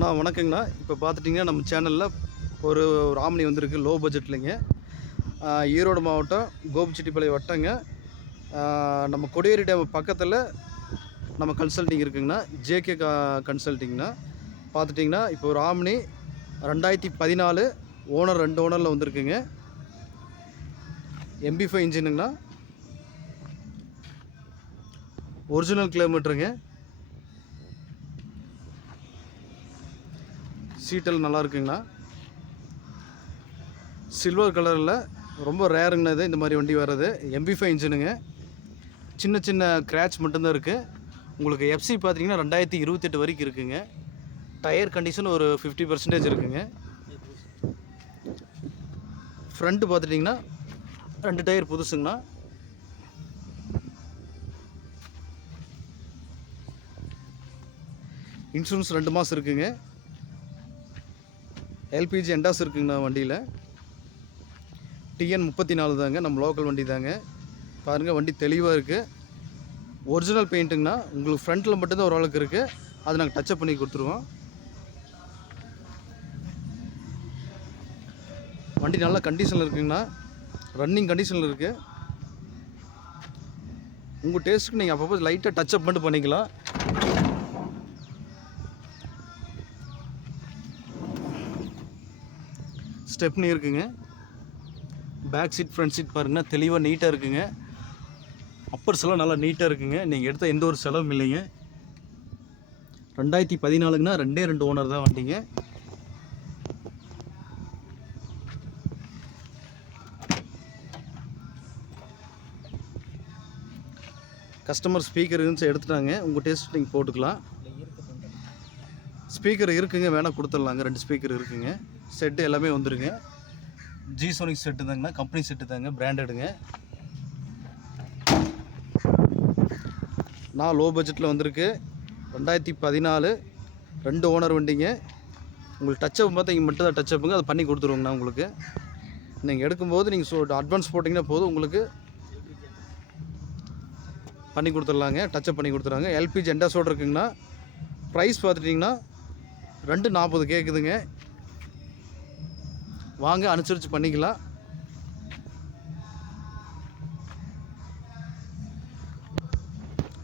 நான் வணக்கங்கண்ணா. இப்போ பார்த்துட்டிங்கன்னா நம்ம சேனலில் ஒரு ஆம்னி வந்திருக்கு லோ பட்ஜெட்லைங்க. ஈரோடு மாவட்டம் கோபிச்செட்டிப்பாளையம் வட்டங்க. நம்ம கொடிவேரி டேம் பக்கத்தில் நம்ம கன்சல்ட்டிங் இருக்குங்கண்ணா. ஜேகே கன்சல்ட்டிங்ண்ணா. பார்த்துட்டிங்கன்னா இப்போ ஒரு ஆம்னி 2014 ஓனர் 2 ஓனரில் வந்திருக்குங்க. MB5 இன்ஜினுங்கண்ணா. ஒரிஜினல் கிலோமீட்டருங்க. சீட்டெல்லாம் நல்லா இருக்குங்கண்ணா. சில்வர் கலரில் ரொம்ப ரேருங்கண்ணா. இது இந்த மாதிரி வண்டி வர்றது MB5 இன்ஜினுங்க. சின்ன சின்ன கிராச் மட்டும்தான் இருக்குது. உங்களுக்கு FC பார்த்தீங்கன்னா 2028 வரைக்கும் இருக்குங்க. டயர் கண்டிஷன் ஒரு 50% இருக்குங்க. ஃப்ரண்ட்டு பார்த்துட்டிங்கன்னா 2 டயர் புதுசுங்கண்ணா. இன்சூரன்ஸ் 2 மாதம் இருக்குங்க. LPG எண்டாஸ் இருக்குங்கண்ணா வண்டியில். TN 34 தாங்க, நம்ம லோக்கல் வண்டி தாங்க. பாருங்கள் வண்டி தெளிவாக இருக்குது. ஒரிஜினல் பெயிண்ட்டுங்கண்ணா. உங்களுக்கு ஃப்ரண்ட்டில் மட்டும்தான் ஓரளவுக்கு இருக்குது. அதை நாங்கள் டச்சப் பண்ணி கொடுத்துருவோம். வண்டி நல்ல கண்டிஷனில் இருக்குங்கண்ணா. ரன்னிங் கண்டிஷனில் இருக்குது. உங்கள் டேஸ்ட்டுக்கு நீங்கள் அப்பப்போ லைட்டாக டச்சப் மட்டும் பண்ணிக்கலாம். ஸ்டெப்னி இருக்குங்க. பேக் சீட் ஃப்ரண்ட் சீட் பாருங்கன்னா தெளிவாக நீட்டாக இருக்குங்க. அப்பர்ஸ் எல்லாம் நல்லா நீட்டாக இருக்குங்க. நீங்கள் எடுத்த எந்த ஒரு செலவும் இல்லைங்க. 2014க்குன்னா 2 ஓனர் தான் வண்டிங்க. கஸ்டமர் ஸ்பீக்கர் இருந்துச்சு எடுத்துட்டாங்க. உங்கள் டேஸ்ட் நீங்கள் போட்டுக்கலாம். ஸ்பீக்கர் இருக்குங்க, வேணால் கொடுத்துடலாங்க. 2 ஸ்பீக்கர் இருக்குங்க. செட்டு எல்லாமே வந்துருங்க. G-Sonic set தாங்கண்ணா. கம்பெனி செட்டு தாங்க, பிராண்டடுங்க. நான் லோ பட்ஜெட்டில் வந்திருக்கு. 2014 2 ஓனர் வண்டிங்க. உங்களுக்கு டச்சப் பார்த்தா இங்கே மட்டும் தான் டச்சப்புங்க. அதை பண்ணி கொடுத்துருவோங்கண்ணா. உங்களுக்கு நீங்கள் எடுக்கும்போது நீங்கள் அட்வான்ஸ் போட்டிங்கன்னா போதும், உங்களுக்கு பண்ணி கொடுத்துடலாங்க. டச்சப் பண்ணி கொடுத்துறாங்க. LPG எண்டாஸோடு இருக்குங்கண்ணா. ப்ரைஸ் பார்த்துட்டிங்கன்னா 240 கேட்குதுங்க. வாங்க, அனுசரித்து பண்ணிக்கலாம்.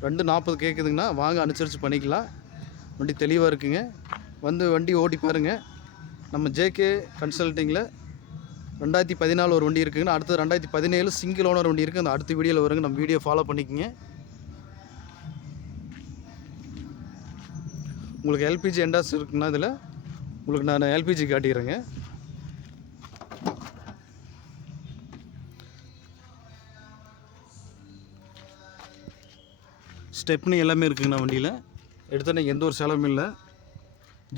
$240 கேட்குதுங்கண்ணா. வாங்க, அனுசரித்து பண்ணிக்கலாம். வண்டி தெளிவாக இருக்குங்க. வந்து வண்டி ஓட்டி பாருங்கள். நம்ம JK கன்சல்ட்டிங்கில் 2014 ஒரு வண்டி இருக்குங்கண்ணா. அடுத்தது 2017 சிங்கிள் ஓனர் வண்டி இருக்குது. அந்த அடுத்த வீடியோவில் வருங்க. நம்ம வீடியோ ஃபாலோ பண்ணிக்கோங்க. உங்களுக்கு LPG எண்டாஸ் இருக்குன்னா இதில் உங்களுக்கு நான் LPG காட்டிக்கிறேங்க. ஸ்டெப்னி எல்லாமே இருக்குங்கண்ணா வண்டியில். எடுத்தோன்னே எந்த ஒரு செலவும் இல்லை.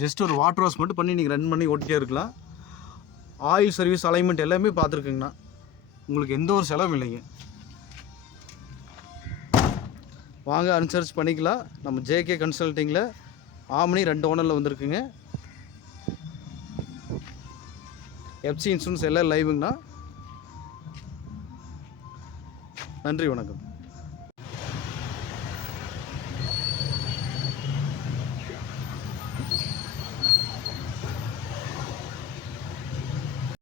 ஜஸ்ட் ஒரு வாட்டர் வாஷ் மட்டும் பண்ணி நீங்கள் ரன் பண்ணி ஓட்டிகிட்டே இருக்கலாம். ஆயில் சர்வீஸ் அலைன்மெண்ட் எல்லாமே பார்த்துருக்குங்கண்ணா. உங்களுக்கு எந்த ஒரு செலவும் இல்லைங்க. வாங்க, அனுசரித்து பண்ணிக்கலாம். நம்ம JK கன்சல்ட்டிங்கில் ஆம்னி 2 ஓனரில் வந்திருக்குங்க. FC இன்சூரன்ஸ் எல்லாம் லைவுங்கண்ணா. நன்றி, வணக்கம்.